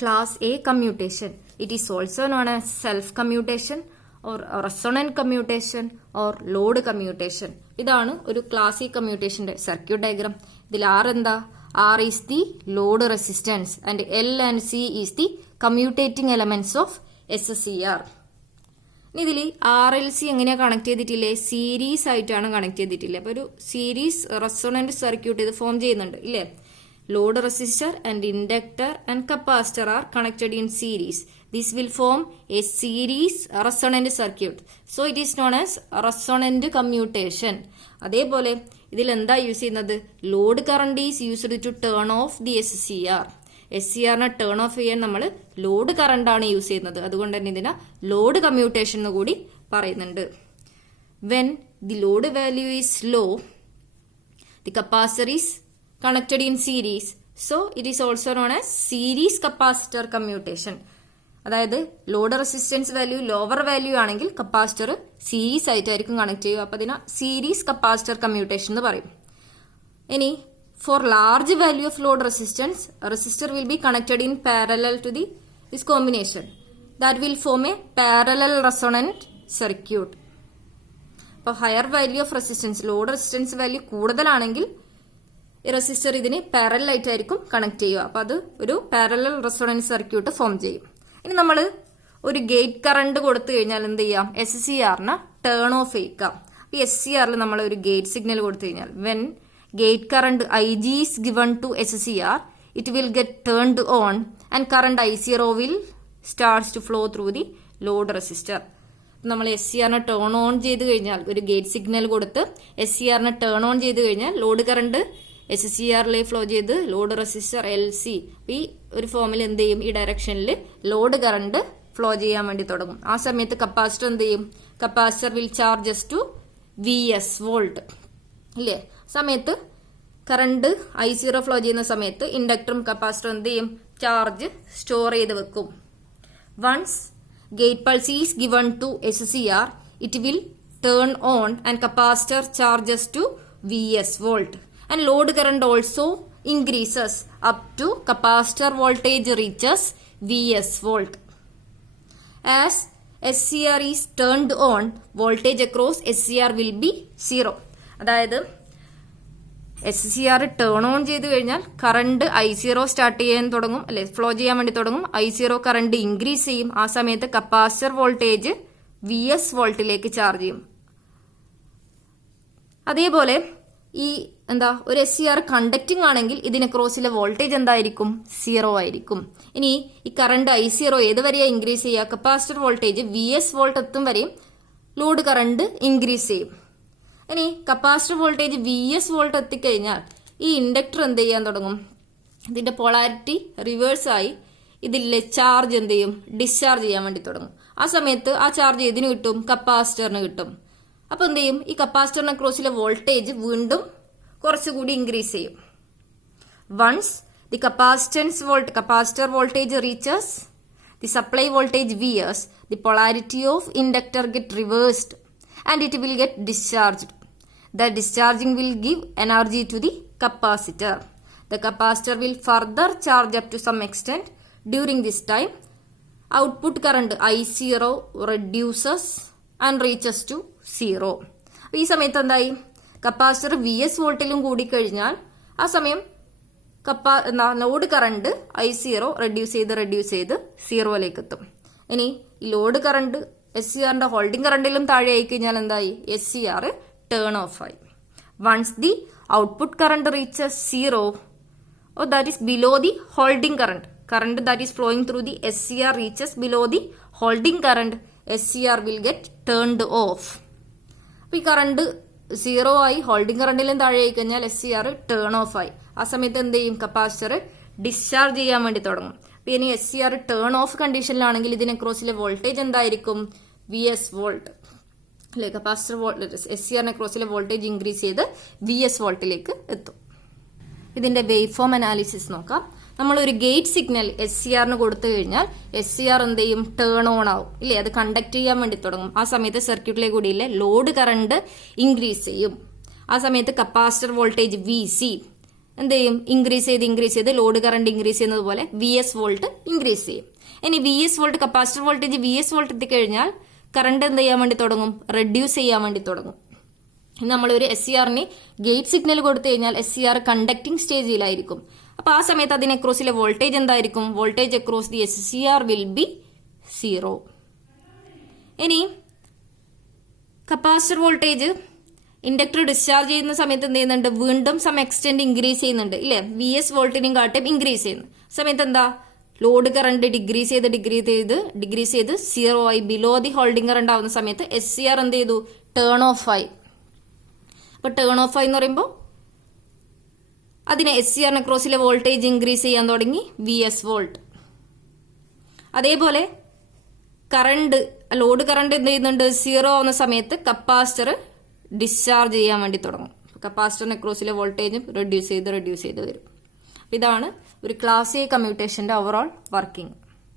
Class A commutation. It is also known as self-commutation or resonant commutation or load commutation. ഇതാണ് ഒരു class A കമ്മ്യൂട്ടേഷന്റെ circuit diagram. ഇതിൽ R എന്താ? R is the load resistance and L and C is the commutating elements of SCR. ഇനി ഇതിൽ RLC എങ്ങനെയാണ് connect ചെയ്തിട്ടില്ലേ? Series ആയിട്ടാണ് connect ചെയ്തിട്ടില്ലേ. അപ്പോൾ ഒരു സീരീസ് റെസൊണന്റ് സർക്യൂട്ട് ഇത് ഫോം ചെയ്യുന്നുണ്ട് ഇല്ലേ? Load resistor and inductor and capacitor are connected in series. This will form a series resonant circuit. So it is known as resonant commutation. അതേപോലെ ഇതിൽ എന്താ യൂസ് ചെയ്യുന്നത്? Load current is used to turn off the SCR. SCRനെ turn off ചെയ്യാൻ നമ്മൾ load കറണ്ടാണ് use ചെയ്യുന്നത്. അതുകൊണ്ട് തന്നെ ഇതിനെ ലോഡ് കമ്മ്യൂട്ടേഷൻ എന്ന് കൂടി പറയുന്നുണ്ട്. When the load value is low, the capacitor is connected in series, so it is also known as series capacitor commutation. അതായത് load resistance value lower value ആണെങ്കിൽ കപ്പാസിറ്റർ സീരീസ് ആയിട്ടായിരിക്കും കണക്ട് ചെയ്യുക. അപ്പോൾ അതിനെ series capacitor commutation എന്ന് പറയും. ഇനി for large value of load resistance resistor will be connected in parallel to this combination. That will form a parallel resonant circuit. അപ്പോൾ higher value of resistance load resistance value കൂടുതലാണെങ്കിൽ ഈ resistor ഇതിന് parallel ആയിട്ടായിരിക്കും connect ചെയ്യുക. അപ്പോൾ അത് ഒരു parallel resonant circuit form ചെയ്യും. ഇനി നമ്മൾ ഒരു ഗേറ്റ് കറണ്ട് കൊടുത്തു കഴിഞ്ഞാൽ എന്ത് ചെയ്യാം? SCRനെ ടേൺ ഓഫ് ചെയ്യിക്കാം. ഈ SCRൽ നമ്മൾ ഒരു ഗേറ്റ് സിഗ്നൽ കൊടുത്തു കഴിഞ്ഞാൽ when gate current IG is given to SCR, it will get turned on and current I0 will starts to flow through the load resistor. നമ്മൾ SCRനെ ടേൺ ഓൺ ചെയ്ത് കഴിഞ്ഞാൽ ഒരു ഗേറ്റ് സിഗ്നൽ കൊടുത്ത് SCRനെ ടേൺ ഓൺ ചെയ്ത് കഴിഞ്ഞാൽ load current SCRലെ flow ചെയ്ത് load resistor LC ഈ ഒരു ഫോമിൽ എന്ത് ചെയ്യും? ഈ ഡയറക്ഷനിൽ ലോഡ് കറണ്ട് ഫ്ലോ ചെയ്യാൻ വേണ്ടി തുടങ്ങും. ആ സമയത്ത് കപ്പാസിറ്റർ എന്ത് ചെയ്യും? Capacitor will charges to VS volt ഇല്ലേ? സമയത്ത് കറണ്ട് I0 ഫ്ലോ ചെയ്യുന്ന സമയത്ത് ഇൻഡക്ടറും കപ്പാസിറ്ററും എന്ത് ചെയ്യും? ചാർജ് സ്റ്റോർ ചെയ്ത് വെക്കും. Once gate pulse is given to SCR, it will turn on and capacitor charges to VS volt. And load current also increases up to capacitor voltage reaches VS volt. As SCR is turned on, voltage across SCR will be 0. അതായത് SCR turn on ചെയ്ത് കഴിഞ്ഞാൽ current I0 start ചെയ്യാൻ തുടങ്ങും അല്ലെ? Flow ചെയ്യാൻ വേണ്ടി തുടങ്ങും. I0 current increase ചെയ്യും. ആ സമയത്ത് കപ്പാസിറ്റർ വോൾട്ടേജ് VS വോൾട്ടിലേക്ക് ചാർജ് ചെയ്യും. അതേപോലെ ഈ ഒരു SCR കണ്ടക്റ്റിംഗ് ആണെങ്കിൽ ഇതിന് ക്രോസിലെ വോൾട്ടേജ് എന്തായിരിക്കും? 0 ആയിരിക്കും. ഇനി ഈ കറണ്ട് I0 ഏത് വരെയാ ഇൻക്രീസ് ചെയ്യുക? കപ്പാസിറ്റർ വോൾട്ടേജ് VS വോൾട്ട് എത്തും വരെയും ലോഡ് കറണ്ട് ഇൻക്രീസ് ചെയ്യും. ഇനി കപ്പാസിറ്റർ വോൾട്ടേജ് VS വോൾട്ട് എത്തിക്കഴിഞ്ഞാൽ ഈ ഇൻഡക്ടർ എന്ത് ചെയ്യാൻ തുടങ്ങും? ഇതിന്റെ പോളാരിറ്റി റിവേഴ്സ് ആയി ഇതിലെ ചാർജ് എന്ത് ചെയ്യും? ഡിസ്ചാർജ് ചെയ്യാൻ വേണ്ടി തുടങ്ങും. ആ സമയത്ത് ആ ചാർജ് ഏതിന് കിട്ടും? കപ്പാസിറ്ററിന് കിട്ടും. അപ്പൊ എന്ത് ചെയ്യും? ഈ കപ്പാസിറ്ററിന്റെ ക്രോസിലെ വോൾട്ടേജ് വീണ്ടും കുറച്ചുകൂടി ഇൻക്രീസ് ചെയ്യും. Once the capacitor voltage reaches the supply voltage VS, the polarity of inductor get reversed and it will get discharged. The discharging will give energy to the capacitor. The capacitor will further charge up to some extent. During this time output current I0 reduces and reaches to 0. ഈ സമയത്ത് എന്തായി? Capacitor VS വോൾട്ടിലും കൂടിക്കഴിഞ്ഞാൽ ആ സമയം load current I0 reduce ചെയ്ത് 0ലേക്ക് എത്തും. ഇനി ഈ ലോഡ് കറണ്ട് SCRന്റെ ഹോൾഡിംഗ് കറണ്ടിലും താഴെ ആയി കഴിഞ്ഞാൽ എന്തായി? SCR ടേൺ ഓഫ് ആയി. Once the output current reaches 0, or that is below the holding current that is flowing through the SCR reaches below the holding current, SCR will get turned off. അപ്പോൾ ഈ current 0 ആയി holding കറണ്ടിലും താഴെ ആയി കഴിഞ്ഞാൽ SCR turn off ആയി. ആ സമയത്ത് എന്ത് ചെയ്യും? കപ്പാസിറ്റർ ഡിസ്ചാർജ് ചെയ്യാൻ വേണ്ടി തുടങ്ങും. അപ്പോൾ ഇനി SCR ടേൺ ഓഫ് കണ്ടീഷനിലാണെങ്കിൽ ഇതിനെ ക്രോസിലെ വോൾട്ടേജ് എന്തായിരിക്കും? VS വോൾട്ട് അല്ലെ? കപ്പാസിറ്റർ SCRനെ ക്രോസിലെ വോൾട്ടേജ് ഇൻക്രീസ് ചെയ്ത് VS വോൾട്ടിലേക്ക് എത്തും. ഇതിന്റെ വേവ് ഫോം അനാലിസിസ് നോക്കാം. നമ്മൾ ഒരു ഗേറ്റ് സിഗ്നൽ SCRന് കൊടുത്തു കഴിഞ്ഞാൽ SCR എന്ത് ചെയ്യും? ടേൺ ഓൺ ആവും ഇല്ലേ? അത് കണ്ടക്ട് ചെയ്യാൻ വേണ്ടി തുടങ്ങും. ആ സമയത്ത് സർക്യൂട്ടിലേക്ക് കൂടിയില്ലേ ലോഡ് കറണ്ട് ഇൻക്രീസ് ചെയ്യും. ആ സമയത്ത് കപ്പാസിറ്റർ വോൾട്ടേജ് VC എന്ത് ചെയ്യും? ഇൻക്രീസ് ചെയ്ത് ലോഡ് കറണ്ട് ഇൻക്രീസ് ചെയ്യുന്നത് പോലെ VS വോൾട്ട് ഇൻക്രീസ് ചെയ്യും. ഇനി VS volt capacitor voltage VS volt എത്തിക്കഴിഞ്ഞാൽ കറണ്ട് എന്ത് ചെയ്യാൻ വേണ്ടി തുടങ്ങും? റെഡ്യൂസ് ചെയ്യാൻ വേണ്ടി തുടങ്ങും. നമ്മളൊരു SCRന് ഗേറ്റ് സിഗ്നൽ കൊടുത്തു കഴിഞ്ഞാൽ SCR കണ്ടക്ടിങ് സ്റ്റേജിലായിരിക്കും. അപ്പൊ ആ സമയത്ത് അതിനെ അക്രോസിലെ വോൾട്ടേജ് എന്തായിരിക്കും? Voltage across the SCR will be 0. ഇനി കപ്പാസിറ്റർ വോൾട്ടേജ് ഇൻഡക്ടർ ഡിസ്ചാർജ് ചെയ്യുന്ന സമയത്ത് എന്ത് ചെയ്യുന്നുണ്ട്? വീണ്ടും സം എക്സ്റ്റെന്റ് ഇൻക്രീസ് ചെയ്യുന്നുണ്ട് ഇല്ലേ? VS വോൾട്ടിനെയും കാട്ടും ഇൻക്രീസ് ചെയ്യുന്നു സമയത്ത് എന്താ? ലോഡ് കറണ്ട് ഡിഗ്രീസ് ചെയ്ത് 0 ആയി ബിലോ ദി ഹോൾഡിംഗ് കറണ്ട് ആവുന്ന സമയത്ത് SCR എന്ത് ചെയ്തു? ടേൺ ഓഫ് ആയി. അപ്പൊ ടേൺ ഓഫ് ആയി എന്ന് പറയുമ്പോൾ അതിനെ SCRന് അക്രോസിലെ വോൾട്ടേജ് ഇൻക്രീസ് ചെയ്യാൻ തുടങ്ങി VS വോൾട്ട്. അതേപോലെ ലോഡ് കറണ്ട് എന്ത് ചെയ്യുന്നുണ്ട്? 0 ആവുന്ന സമയത്ത് കപ്പാസിറ്റർ ഡിസ്ചാർജ് ചെയ്യാൻ വേണ്ടി തുടങ്ങും. കപ്പാസിറ്ററിന് അക്രോസിലെ വോൾട്ടേജും റെഡ്യൂസ് ചെയ്ത് വരും. ഇതാണ് ഒരു ക്ലാസ് എ കമ്മ്യൂട്ടേഷന്റെ ഓവറോൾ വർക്കിംഗ്.